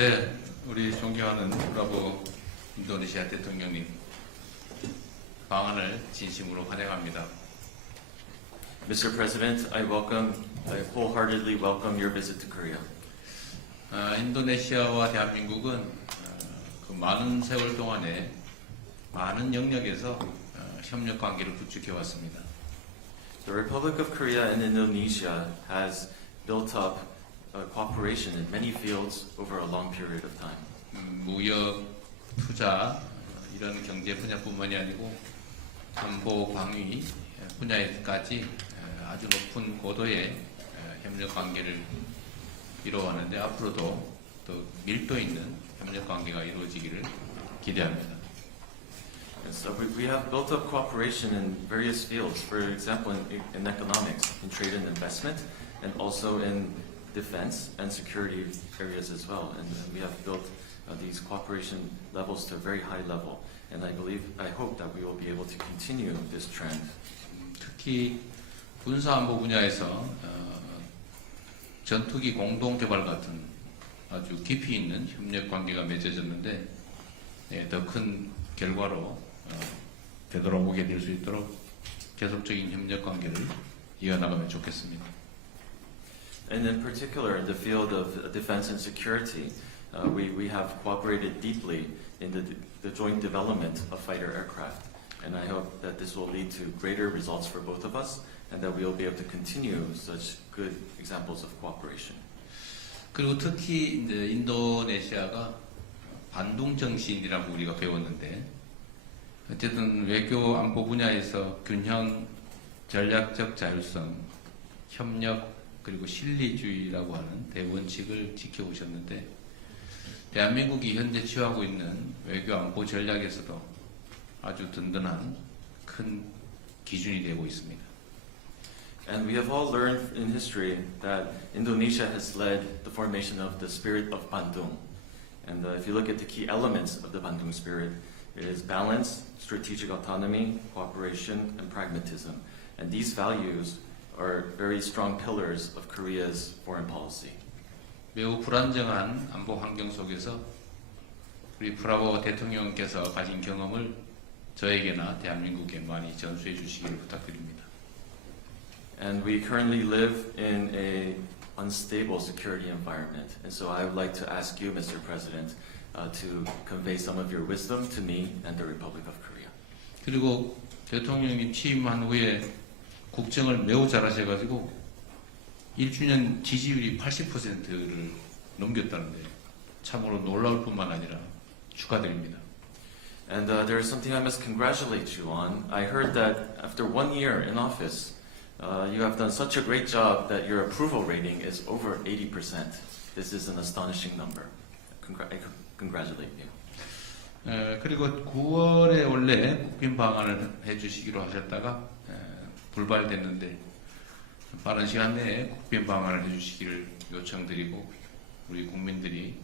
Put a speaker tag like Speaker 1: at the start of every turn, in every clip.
Speaker 1: 네, 우리 존경하는 브라보 인도네시아 대통령님 방안을 진심으로 환영합니다.
Speaker 2: Mr. President, I welcome, I wholeheartedly welcome your visit to Korea.
Speaker 1: 아, 인도네시아와 대한민국은 어, 그 많은 세월 동안에 많은 영역에서 어, 협력 관계를 구축해 왔습니다.
Speaker 2: The Republic of Korea and Indonesia has built up uh, cooperation in many fields over a long period of time.
Speaker 1: 음, 무역, 투자 어, 이런 경제 분야뿐만이 아니고 안보, 방위 분야에까지 어, 아주 높은 고도의 어, 협력 관계를 이루어왔는데 앞으로도 더 밀도 있는 협력 관계가 이루어지기를 기대합니다.
Speaker 2: And so we, we have built up cooperation in various fields, for example, in, in economics, in trade and investment, and also in defense and security areas as well. And uh, we have built uh, these cooperation levels to a very high level. And I believe, I hope that we will be able to continue this trend.
Speaker 1: 특히 군사안보 분야에서 어, 전투기 공동 개발 같은 아주 깊이 있는 협력 관계가 맺어졌는데 네, 더큰 결과로 어, 되돌아오게 될 수 있도록 계속적인 협력 관계를 이어나가면 좋겠습니다.
Speaker 2: And in particular, in the field of defense and security, uh, we, we have cooperated deeply in the, the joint development of fighter aircraft. And I hope that this will lead to greater results for both of us and that we will be able to continue such good examples of cooperation.
Speaker 1: 그리고 특히 이제 인도네시아가 반동 정신이라고 우리가 배웠는데 어쨌든 외교 안보 분야에서 균형, 전략적 자율성, 협력 그리고 실리주의라고 하는 대원칙을 지켜오셨는데 대한민국이 현재 취하고 있는 외교 안보 전략에서도 아주 든든한 큰 기준이 되고 있습니다.
Speaker 2: And we have all learned in history that Indonesia has led the formation of the spirit of Bandung. And uh, if you look at the key elements of the Bandung spirit, it is balance, strategic autonomy, cooperation, and pragmatism. And these values are very strong pillars of Korea's foreign policy.
Speaker 1: 매우 불안정한 안보 환경 속에서 우리 프라보 대통령께서 가진 경험을 저에게나 대한민국에 많이 전수해 주시기를 부탁드립니다.
Speaker 2: And we currently live in a unstable security environment. And so I would like to ask you, Mr. President, uh, to convey some of your wisdom to me and the Republic of Korea.
Speaker 1: 그리고 대통령님 취임한 후에 국정을 매우 잘하셔가지고 1주년 지지율이 80%를 넘겼다는데 참으로 놀라울 뿐만 아니라 축하드립니다.
Speaker 2: And uh, there is something I must congratulate you on. I heard that after one year in office, uh, you have done such a great job that your approval rating is over 80%. This is an astonishing number. Congra- I con- congratulate you.
Speaker 1: 에, 그리고 9월에 원래 국빈 방안을 해주시기로 하셨다가 에, 불발됐는데 빠른 시간 내에 국빈 방안을 해주시기를 요청드리고 우리 국민들이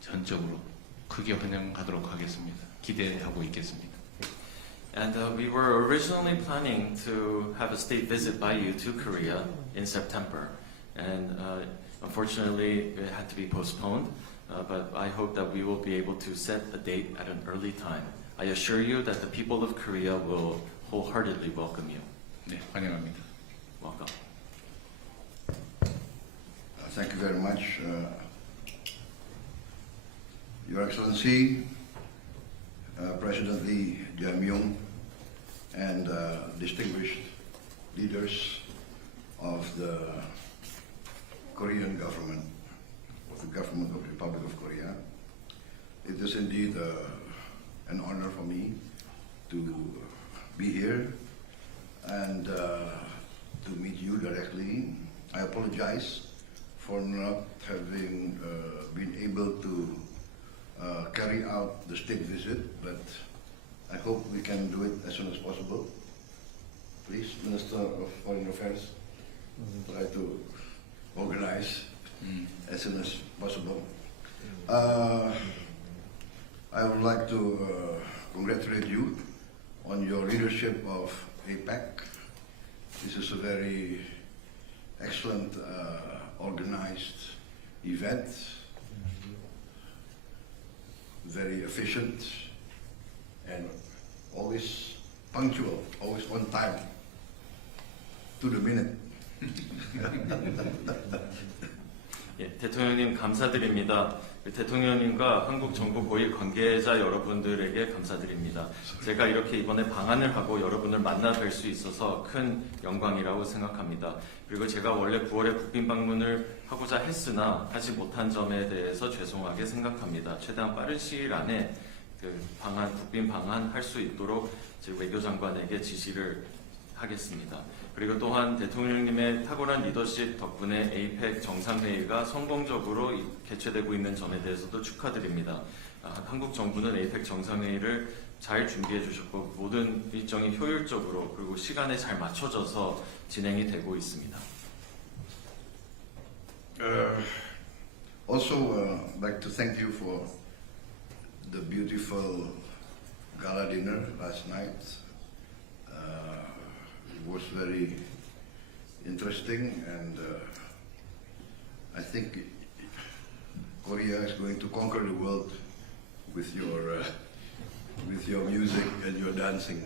Speaker 1: 전적으로 크게 환영하도록 하겠습니다. 기대하고 있겠습니다.
Speaker 2: And uh, we were originally planning to have a state visit by you to Korea in September. And uh, unfortunately, it had to be postponed. Uh, but I hope that we will be able to set a date at an early time. I assure you that the people of Korea will wholeheartedly welcome you.
Speaker 1: 네, 환영합니다.
Speaker 2: Welcome.
Speaker 3: Uh, Thank you very much. uh, Your Excellency, uh, President Lee Jae-myung, and uh, distinguished leaders of the Korean government, of the government of the Republic of Korea. It is indeed uh, an honor for me to be here and uh, to meet you directly. I apologize for not having uh, been able to uh, carry out the state visit, but I hope we can do it as soon as possible. Please, Minister of Foreign Affairs, try to organize
Speaker 1: 음,
Speaker 3: as soon as possible. Uh, I would like to uh, congratulate you on your leadership of APEC. This is a very excellent uh, organized event very efficient, and always punctual, always on time, to the minute.
Speaker 2: 예, 대통령님 감사드립니다. 그 대통령님과 한국 정부 고위 관계자 여러분들에게 감사드립니다. 제가 이렇게 이번에 방한을 하고 여러분을 만나 뵐 수 있어서 큰 영광이라고 생각합니다. 그리고 제가 원래 9월에 국빈 방문을 하고자 했으나 하지 못한 점에 대해서 죄송하게 생각합니다. 최대한 빠른 시일 안에 그 방한 국빈 방한 할 수 있도록 제 외교장관에게 지시를 하겠습니다. 그리고 또한 대통령님의 탁월한 리더십 덕분에 에이펙 정상회의가 성공적으로 이- 개최되고 있는 점에 대해서도 축하드립니다. 아, 한국 정부는 에이펙 정상회의를 잘 준비해 주셨고 모든 일정이 효율적으로 그리고 시간에 잘 맞춰져서 진행이 되고 있습니다.
Speaker 3: Uh, also, uh, like to thank you for the beautiful gala dinner last night. Uh, was very interesting, and uh, I think Korea is going to conquer the world with your uh, with your music and your dancing.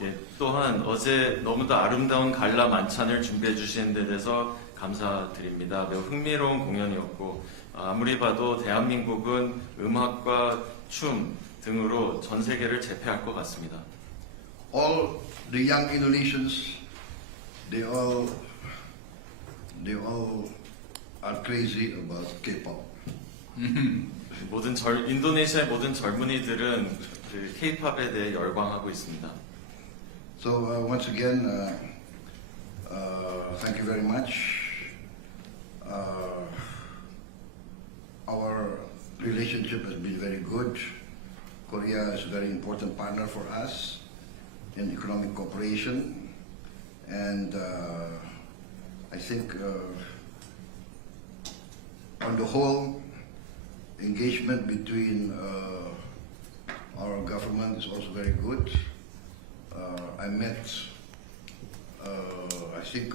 Speaker 2: 예, 또한 어제 너무도 아름다운 갈라 만찬을 준비해 주신 데 대해서 감사드립니다. 매우 흥미로운 공연이었고 아, 아무리 봐도 대한민국은 음악과 춤 등으로 전 세계를 제패할 것 같습니다.
Speaker 3: all the young Indonesians, they all, they all are crazy about K-pop.
Speaker 2: 모든 절, 인도네시아의 모든 젊은이들은 그 K-팝에 대해 열광하고 있습니다.
Speaker 3: So uh, once again, uh, uh, thank you very much. Uh, our relationship has been very good. Korea is a very important partner for us in economic cooperation, and uh, I think uh, on the whole, engagement between uh, our government is also very good. Uh, I met, I think,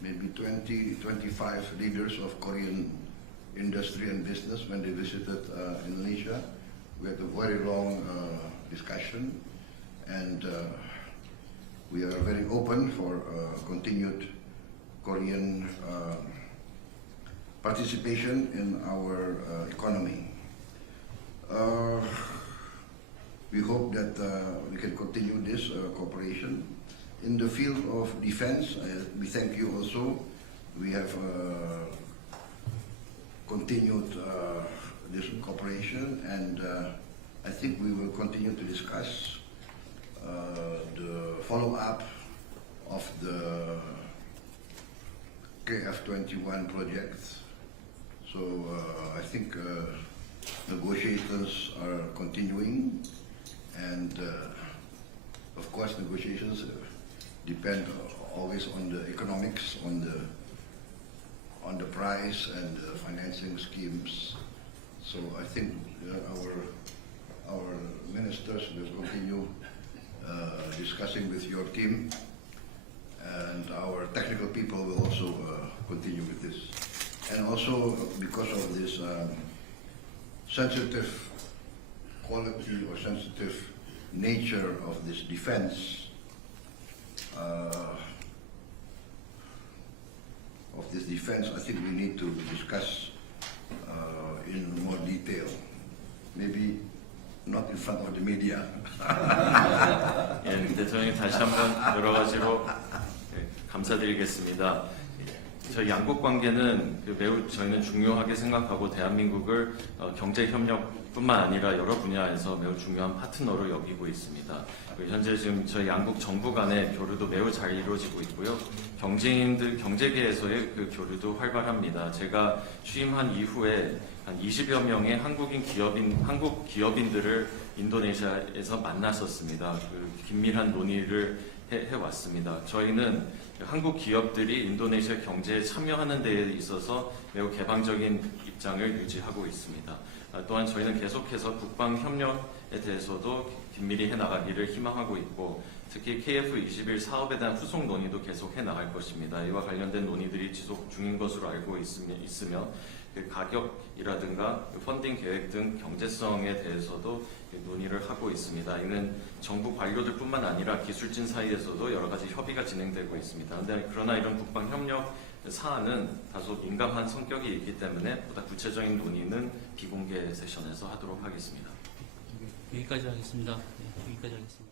Speaker 3: maybe 20, 25 leaders of Korean industry and business when they visited uh, Indonesia. We had a very long uh, discussion, and uh, we are very open for uh, continued Korean uh, participation in our uh, economy. Uh, we hope that we can continue this cooperation. In the field of defense, we thank you also. We have continued uh, this cooperation, and uh, I think we will continue to discuss the follow-up of the KF-21 project. So uh, I think uh, negotiations are continuing, and uh, of course negotiations uh, depend always on the economics, on the on the price and the financing schemes. So I think uh, our our ministers will continue uh, discussing with your team, and our technical people will also uh, continue with this. And also because of this um, sensitive quality or sensitive nature of this defense, uh, of this defense, I think we need to discuss uh, in more detail. Maybe not in front of the media.
Speaker 2: 예, 대통령님 다시 한번 여러 가지로 예, 감사드리겠습니다. 예, 저희 양국 관계는 그 매우 저희는 중요하게 생각하고 대한민국을 어, 경제 협력 뿐만 아니라 여러 분야에서 매우 중요한 파트너로 여기고 있습니다. 그 현재 지금 저희 양국 정부 간의 교류도 매우 잘 이루어지고 있고요. 경제인들 경제계에서의 그 교류도 활발합니다. 제가 취임한 이후에 한 20여 명의 한국인 기업인 한국 기업인들을 인도네시아에서 만났었습니다. 그 긴밀한 논의를 해, 해왔습니다. 저희는 한국 기업들이 인도네시아 경제에 참여하는 데에 있어서 매우 개방적인 입장을 유지하고 있습니다. 아, 또한 저희는 계속해서 국방 협력에 대해서도 긴밀히 해나가기를 희망하고 있고 특히 KF21 사업에 대한 후속 논의도 계속 해 나갈 것입니다. 이와 관련된 논의들이 지속 중인 것으로 알고 있으며 그 가격이라든가 그 펀딩 계획 등 경제성에 대해서도 논의를 하고 있습니다. 이는 정부 관료들뿐만 아니라 기술진 사이에서도 여러 가지 협의가 진행되고 있습니다. 그러나 이런 북방 협력 사안은 다소 민감한 성격이 있기 때문에 보다 구체적인 논의는 비공개 세션에서 하도록 하겠습니다.
Speaker 4: 여기까지 하겠습니다. 네, 여기까지 하겠습니다.